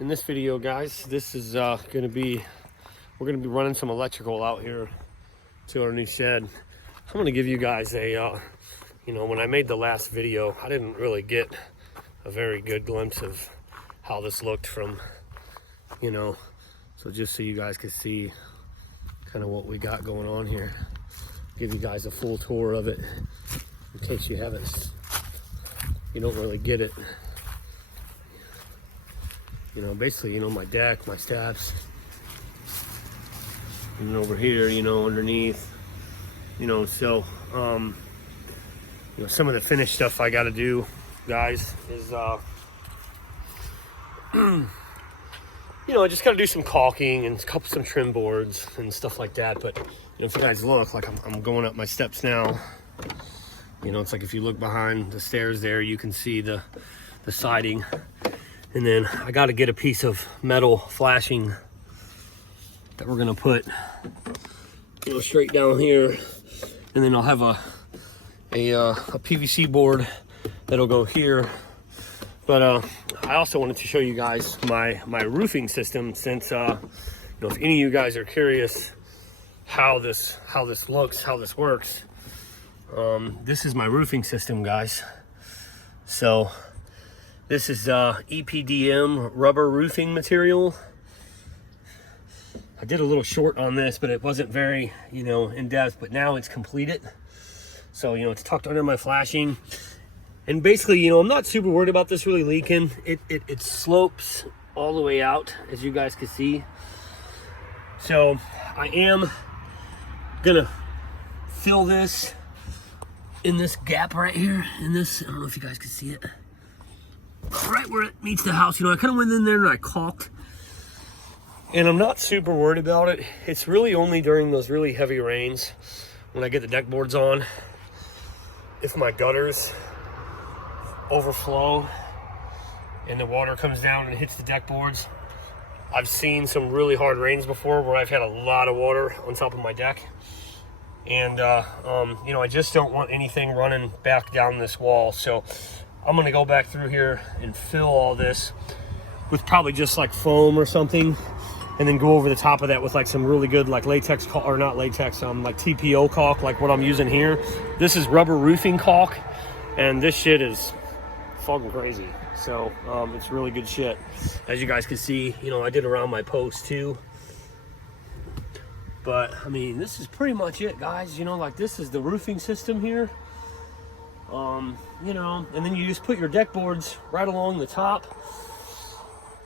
In this video, guys, this is we're gonna be running some electrical out here to our new shed. I'm gonna give you guys a when I made the last video, I didn't really get a very good glimpse of how this looked from, so just so you guys can see kind of what we got going on here. Give you guys a full tour of it in case you don't really get it. Basically, my deck, my steps, and over here, underneath, so, some of the finished stuff I got to do, guys, is, I just got to do some caulking and some trim boards and stuff like that. But, if you guys look, like I'm going up my steps now, it's like if you look behind the stairs there, you can see the siding. And then I got to get a piece of metal flashing that we're gonna put, straight down here, and then I'll have a PVC board that'll go here. But I also wanted to show you guys my roofing system, since if any of you guys are curious how this looks, how this works. This is my roofing system, guys. So this is EPDM rubber roofing material. I did a little short on this, but it wasn't very, in depth, but now it's completed. So, it's tucked under my flashing. And basically, I'm not super worried about this really leaking. It slopes all the way out, as you guys can see. So I am gonna fill this in this gap right here. In this, I don't know if you guys can see it. Right where it meets the house, I kind of went in there and I caulked. And I'm not super worried about it. It's really only during those really heavy rains when I get the deck boards on. If my gutters overflow and the water comes down and hits the deck boards. I've seen some really hard rains before where I've had a lot of water on top of my deck. And, I just don't want anything running back down this wall. So I'm gonna go back through here and fill all this with probably just like foam or something, and then go over the top of that with like some really good like latex caulk, or not latex, like TPO caulk, like what I'm using here. This is rubber roofing caulk, and this shit is fucking crazy. So it's really good shit. As you guys can see, I did around my post too. But I mean, this is pretty much it, guys. Like this is the roofing system here. And then you just put your deck boards right along the top.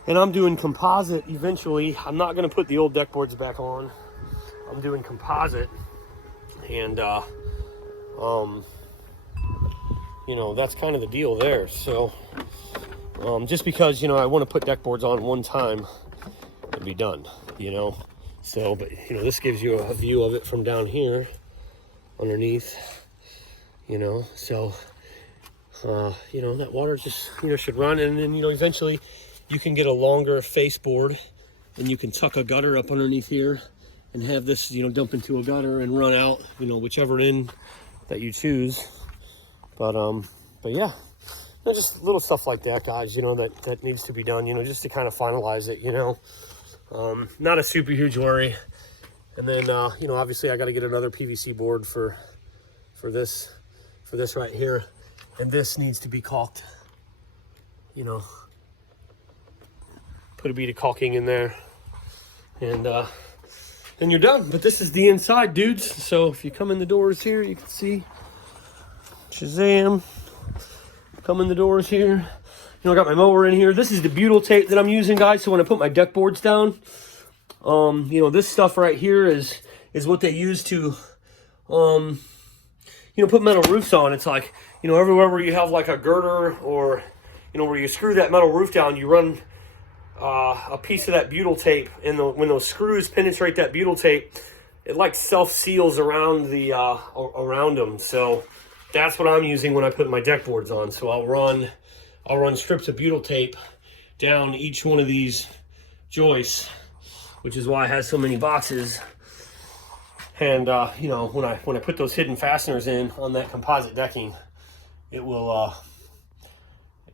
And I'm doing composite eventually. I'm not going to put the old deck boards back on. I'm doing composite. And, that's kind of the deal there. So, just because, I want to put deck boards on one time and be done, So, but, this gives you a view of it from down here underneath. So that water just should run, and then eventually you can get a longer face board, and you can tuck a gutter up underneath here and have this dump into a gutter and run out whichever end that you choose. But yeah, just little stuff like that, guys, that needs to be done, just to kind of finalize it. Not a super huge worry. And then obviously I got to get another PVC board for this right here, and this needs to be caulked. Put a bead of caulking in there, and then you're done. But this is the inside, dudes. So if you come in the doors here, you can see Shazam. Come in the doors here. I got my mower in here. This is the butyl tape that I'm using, guys. So when I put my deck boards down, this stuff right here is what they use to put metal roofs on. It's like, everywhere where you have like a girder, or, where you screw that metal roof down, you run a piece of that butyl tape, and when those screws penetrate that butyl tape, it like self-seals around around them. So that's what I'm using when I put my deck boards on. So I'll run strips of butyl tape down each one of these joists, which is why it has so many boxes. And when I put those hidden fasteners in on that composite decking, it'll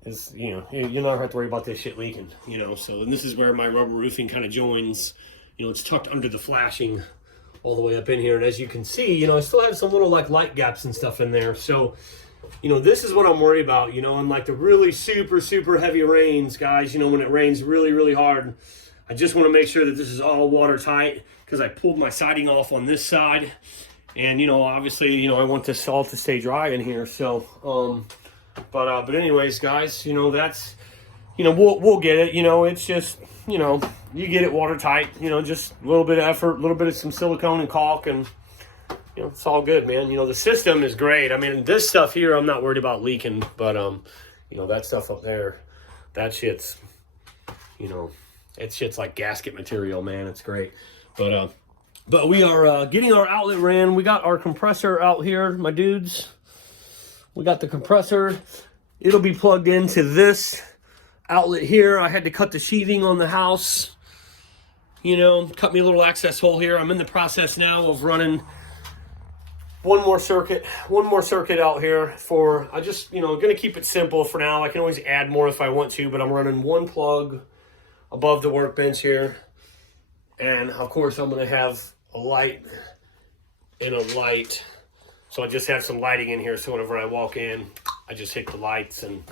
is, you know, you never have to worry about this shit leaking, you know. So, and this is where my rubber roofing kind of joins. You know, it's tucked under the flashing all the way up in here. And as you can see, you know, I still have some little like light gaps and stuff in there. So, you know, this is what I'm worried about, you know, and like the really super heavy rains, guys, you know, when it rains really hard, I just want to make sure that this is all watertight, because I pulled my siding off on this side. And, you know, obviously, you know, I want this all to stay dry in here. So, but anyways, guys, you know, that's, you know, we'll get it. You know, it's just, you know, you get it watertight, you know, just a little bit of effort, a little bit of some silicone and caulk, and, you know, it's all good, man. You know, the system is great. I mean, this stuff here, I'm not worried about leaking, but, you know, that stuff up there, that shit's, you know, it's shit's like gasket material, man. It's great. But we are getting our outlet ran. We got our compressor out here, my dudes. We got the compressor. It'll be plugged into this outlet here. I had to cut the sheathing on the house. You know, cut me a little access hole here. I'm in the process now of running one more circuit out here for, I just, you know, gonna keep it simple for now. I can always add more if I want to, but I'm running one plug above the workbench here. And of course I'm gonna have a light and a light. So I just have some lighting in here, so whenever I walk in, I just hit the lights and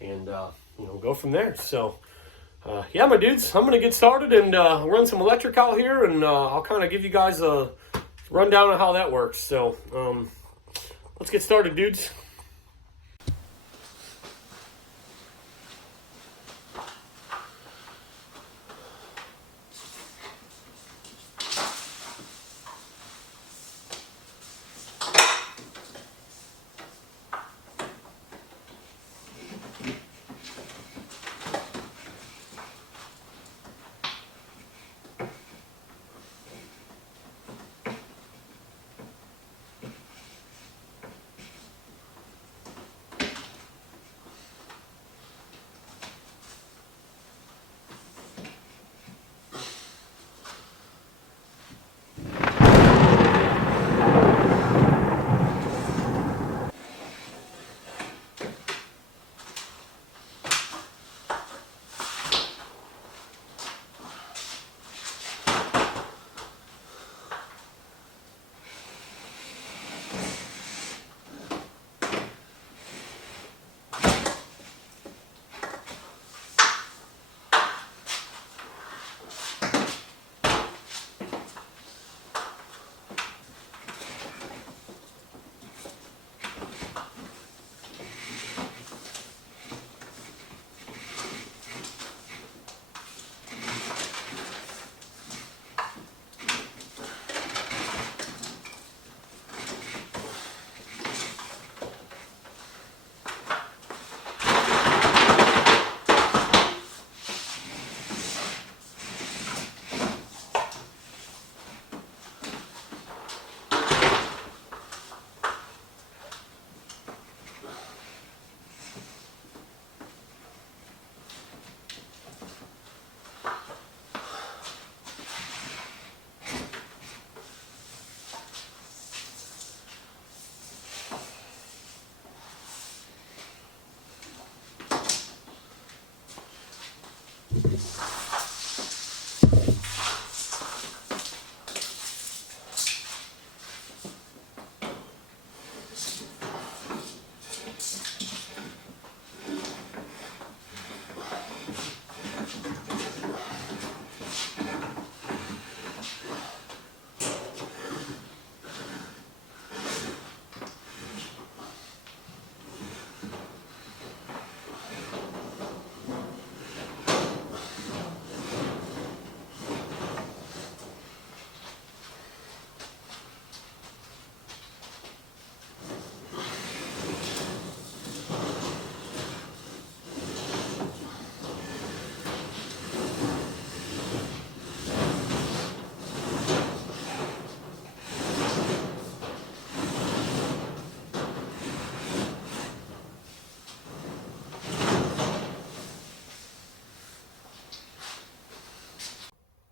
you know, go from there. So yeah, my dudes, I'm gonna get started and run some electric out here, and I'll kind of give you guys a rundown of how that works. So let's get started, dudes.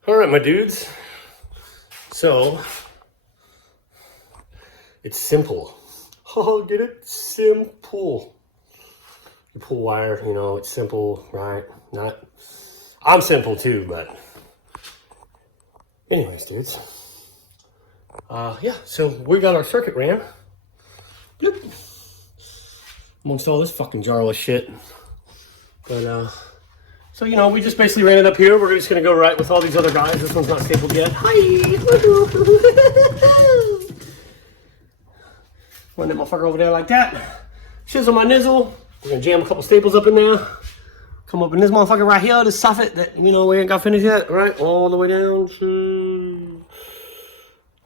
All right, my dudes. So it's simple. Oh, get it? Simple. your pull wire, you know, it's simple, right? I'm simple too, but anyways, dudes. Yeah, so we got our circuit ran. Bloop. Amongst all this fucking jarless shit. But, so, you know, we just basically ran it up here. We're just going to go right with all these other guys. This one's not stapled yet. Hi! Run that motherfucker over there like that. Chisel my nizzle. We're going to jam a couple staples up in there. Come up in this motherfucker right here, this soffit that, you know, we ain't got finished yet. All right, all the way down.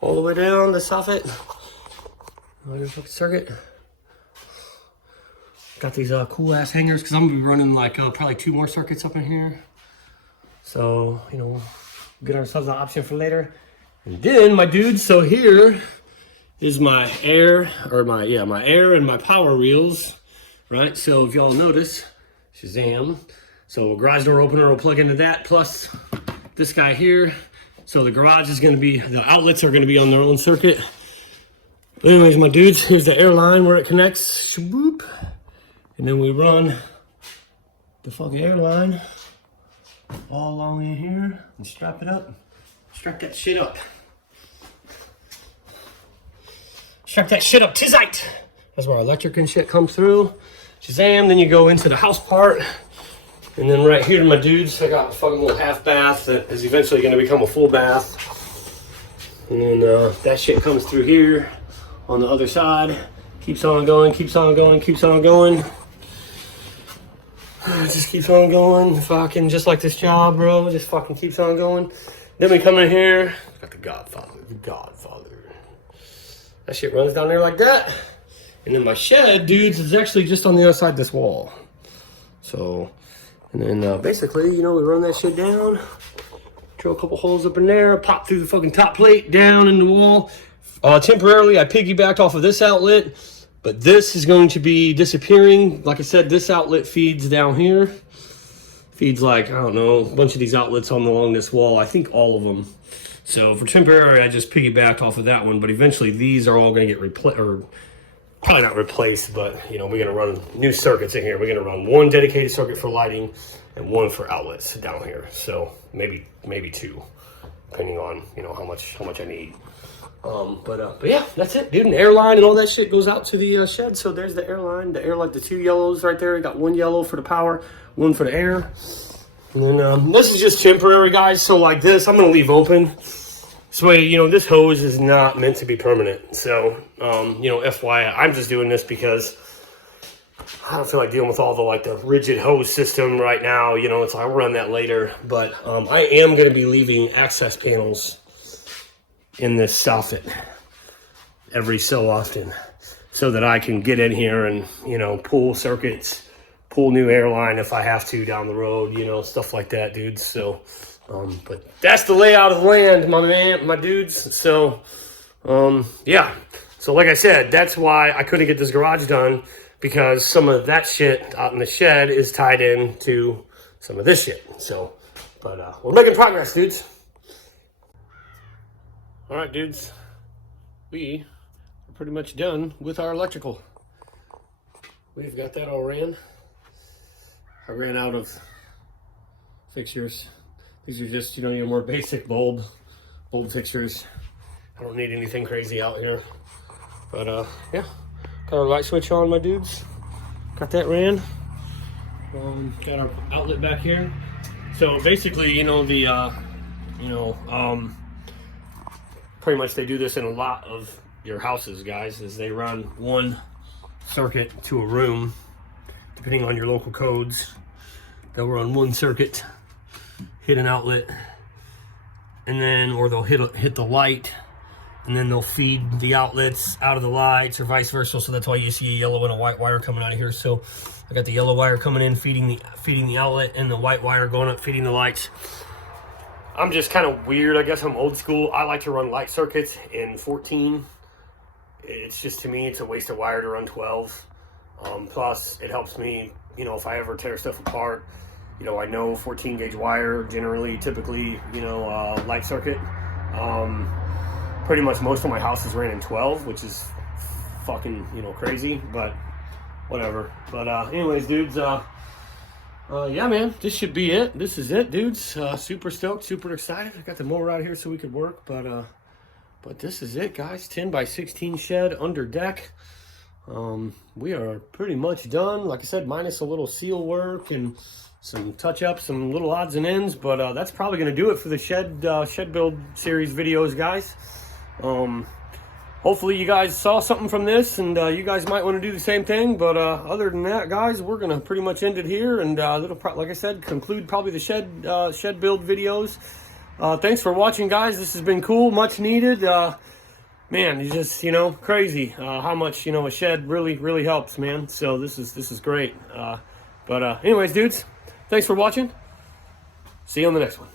All the way down the soffit. There's fucking circuit. Got these cool ass hangers because I'm gonna be running like probably 2 more circuits up in here. So, you know, get ourselves an option for later. And then my dudes, so here is my air, or my air and my power reels, right? So if y'all notice, Shazam. So garage door opener will plug into that, plus this guy here. So the garage is gonna be, the outlets are gonna be on their own circuit. But anyways, my dudes, here's the air line where it connects. Whoop. And then we run the fucking air line all along in here and strap it up. Strap that shit up. Strap that shit up tight. That's where our electric and shit comes through. Shazam, then you go into the house part. And then right here, my dudes, I got a fucking little half bath that is eventually gonna become a full bath. And then that shit comes through here on the other side. Keeps on going, keeps on going, keeps on going. It just keeps on going, fucking just like this job, bro. Just fucking keeps on going. Then we come in here, got the Godfather. That shit runs down there like that. And then my shed, dudes, is actually just on the other side of this wall. So, and then basically, you know, we run that shit down, drill a couple holes up in there, pop through the fucking top plate, down in the wall. Temporarily, I piggybacked off of this outlet. But this is going to be disappearing. Like I said, this outlet feeds down here. Feeds like, I don't know, a bunch of these outlets along this wall. I think all of them. So for temporary, I just piggybacked off of that one. But eventually these are all going to get replaced, or probably not replaced, but you know, we're going to run new circuits in here. We're going to run 1 dedicated circuit for lighting and 1 for outlets down here. So maybe 2, depending on, you know, how much I need. But yeah, that's it, dude. An air line and all that shit goes out to the shed. So there's the air line. The air, like the 2 yellows right there. You got 1 yellow for the power, 1 for the air. And then this is just temporary, guys. So like this, I'm gonna leave open. This way, you know, this hose is not meant to be permanent. So, you know, FYI, I'm just doing this because I don't feel like dealing with all the rigid hose system right now. You know, it's I'll run that later. But I am gonna be leaving access panels in this soffit every so often so that I can get in here and, you know, pull circuits, pull new airline if I have to down the road, you know, stuff like that, dudes. So, but that's the layout of the land, my dudes. So, yeah. So like I said, that's why I couldn't get this garage done, because some of that shit out in the shed is tied in to some of this shit. So, but we're making progress, dudes. All right, dudes, we are pretty much done with our electrical. We've got that all ran. I ran out of fixtures. These are just, you know, your more basic bulb fixtures. I don't need anything crazy out here. But yeah, got our light switch on, my dudes. Got that ran. Got our outlet back here. So basically, you know, pretty much they do this in a lot of your houses, guys, is they run 1 circuit to a room, depending on your local codes. They'll run 1 circuit, hit an outlet, and then, or they'll hit the light, and then they'll feed the outlets out of the lights, or vice versa. So that's why you see a yellow and a white wire coming out of here. So I got the yellow wire coming in, feeding the outlet, and the white wire going up, feeding the lights. I'm just kind of weird. I guess I'm old school. I like to run light circuits in 14. It's just, to me, it's a waste of wire to run 12. Plus, it helps me, you know, if I ever tear stuff apart, you know, I know 14 gauge wire, typically, you know, light circuit. Pretty much most of my houses ran in 12, which is fucking, you know, crazy. But whatever. But anyways, dudes, yeah, man, this should be it. This is it, dudes. Super stoked, super excited. I got the mower out here so we could work, but this is it, guys. 10 by 16 shed under deck. We are pretty much done. Like I said, minus a little seal work and some touch-ups, some little odds and ends, but that's probably going to do it for the shed build series videos, guys. Hopefully you guys saw something from this, and you guys might want to do the same thing. But other than that, guys, we're going to pretty much end it here, and like I said, conclude probably the shed build videos. Thanks for watching, guys. This has been cool, much needed. Man, it's just, crazy how much, a shed really helps, man. So this is great. But anyways, dudes, thanks for watching. See you on the next one.